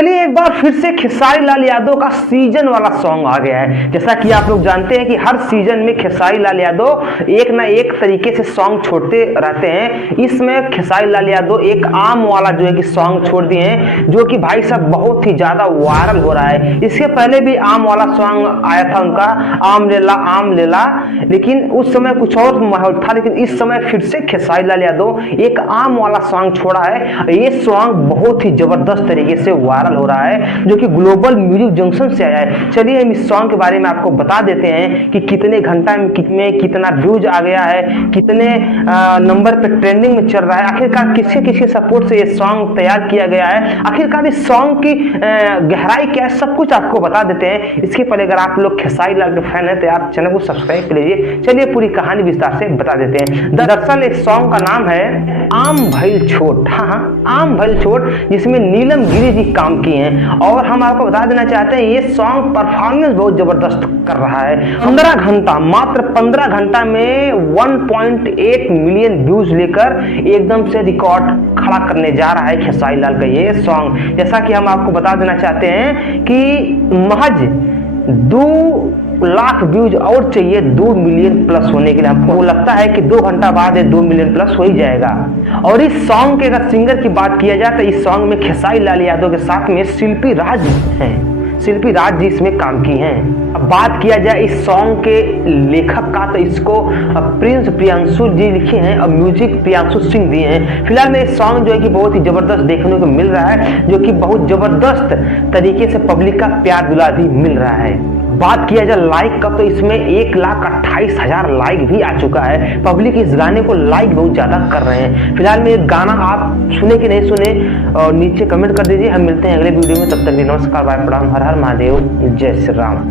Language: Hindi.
चलिए एक बार फिर से खेसारी लाल यादव का सीजन वाला सॉन्ग आ गया है। जैसा कि आप लोग जानते हैं कि हर सीजन में खेसारी लाल यादव एक ना एक तरीके से सॉन्ग छोड़ते रहते हैं। इसमें खेसारी लाल यादव एक आम वाला जो है कि सॉन्ग छोड़ दिए हैं, जो कि भाई साहब बहुत ही ज्यादा वायरल हो रहा है। इसके पहले भी आम वाला सॉन्ग आया था उनका, आम लेला, लेकिन उस समय कुछ और माहौल था। लेकिन इस समय फिर से खेसारी लाल यादव एक आम वाला सॉन्ग छोड़ा है। ये सॉन्ग बहुत ही जबरदस्त तरीके से वायरल हो रहा है, जो कि ग्लोबल म्यूजिक जंक्शन से आया है। चलिए हम इस सॉन्ग के बारे में आपको बता देते हैं कि कितने घंटा में कितना व्यूज आ गया है, कितने नंबर पे ट्रेंडिंग में चल रहा है, आखिरकार किसके किसके सपोर्ट से ये सॉन्ग तैयार किया गया है, आखिरकार इस सॉन्ग की गहराई क्या है, सब कुछ आपको बता देते हैं। इसके पहले अगर आप लोग खेसारी लाल के फैन है तो आप चैनल को सब्सक्राइब कर लीजिए। चलिए पूरी कहानी विस्तार से बता देते हैं। दरअसल इस सॉन्ग का नाम है आम भइल छोट। हाँ, आम भइल छोट, जिसमें नीलम गिरी जी काम किए हैं। और हम आपको बता देना चाहते हैं ये सॉन्ग परफॉर्मेंस बहुत जबरदस्त कर रहा है। 15 घंटा, मात्र 15 घंटा में 1.8 मिलियन व्यूज लेकर एकदम से रिकॉर्ड खड़ा करने जा रहा है खेसारी लाल का ये सॉन्ग। जैसा कि हम आपको बता देना चाहते हैं कि महज 2 लाख व्यूज और चाहिए 2 मिलियन प्लस होने के लिए। हमको लगता है कि 2 घंटा बाद 2 मिलियन प्लस हो ही जाएगा। और इस सॉन्ग के अगर सिंगर की बात किया जाए तो इस सॉन्ग में खेसारी लाल यादव के साथ में शिल्पी राज हैं। शिल्पी राज जी इसमें काम की हैं। अब बात किया जाए इस सॉन्ग के लेखक का तो इसको प्रिंस प्रियांशु जी लिखे हैं और म्यूजिक प्रियांशु सिंह दिए हैं। फिलहाल में इस सॉन्ग जो है कि बहुत ही जबरदस्त देखने को मिल रहा है, जो कि बहुत जबरदस्त तरीके से पब्लिक का प्यार दुलार भी मिल रहा है। बात किया जाए लाइक का तो इसमें 1,28,000 लाइक भी आ चुका है। पब्लिक इस गाने को लाइक बहुत ज्यादा कर रहे हैं। फिलहाल में एक गाना आप सुने कि नहीं सुने और नीचे कमेंट कर दीजिए। हम मिलते हैं अगले वीडियो में, तब तक नमस्कार, बाय प्रणाम, हर हर महादेव, जय श्री राम।